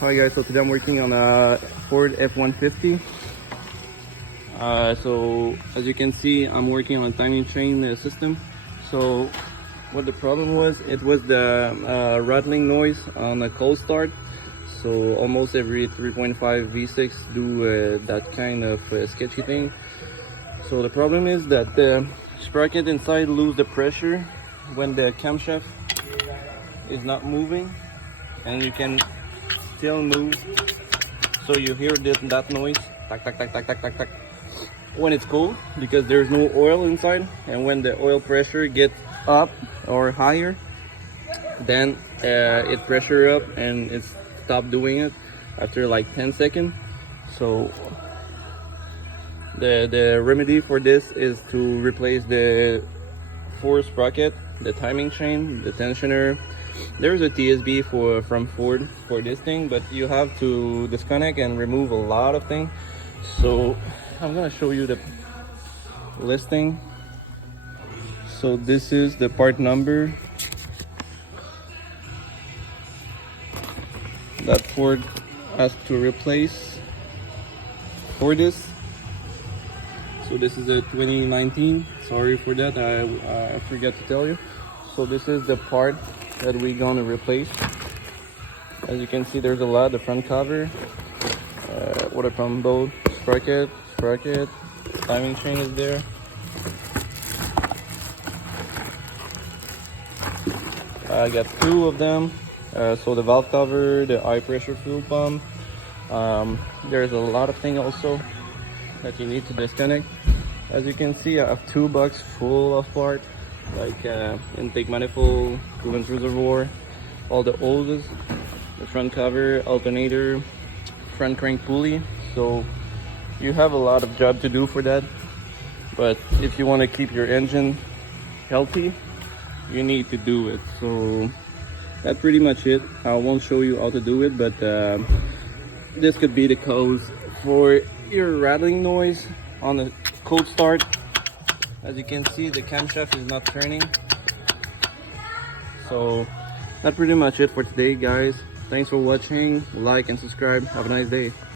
Hi guys, so today I'm working on a Ford F150. So as you can see, I'm working on a timing chain system. So what the problem was, it was the rattling noise on a cold start. So almost every 3.5 V6 do that kind of sketchy thing. So the problem is that the sprocket inside lose the pressure when the camshaft is not moving, and you can still move. So you hear that noise, tack tack tack tack tack tack tack, when it's cold, because there's no oil inside. And when the oil pressure gets up or higher, then it pressure up and it stop doing it after like 10 seconds. So the remedy for this is to replace the 4 sprocket, the timing chain, the tensioner. There's a TSB from Ford for this thing, but you have to disconnect and remove a lot of things. So I'm gonna show you the listing. So this is the part number that Ford has to replace for this. So this is a 2019. Sorry for that, I forgot to tell you. So this is the part that we're gonna replace. As you can see, there's a lot. The front cover, water pump bolt, sprocket, timing chain is there. I got 2 of them. So the valve cover, the high pressure fuel pump. There's a lot of things also that you need to disconnect. As you can see, I have 2 boxes full of parts, like intake manifold, coolant reservoir, all the hoses, the front cover, alternator, front crank pulley. So you have a lot of job to do for that, but if you want to keep your engine healthy, you need to do it. So that's pretty much it. I won't show you how to do it, but this could be the cause for your rattling noise on the cold start. As you can see, the camshaft is not turning. So that's pretty much it for today, guys. Thanks for watching. Like and subscribe. Have a nice day.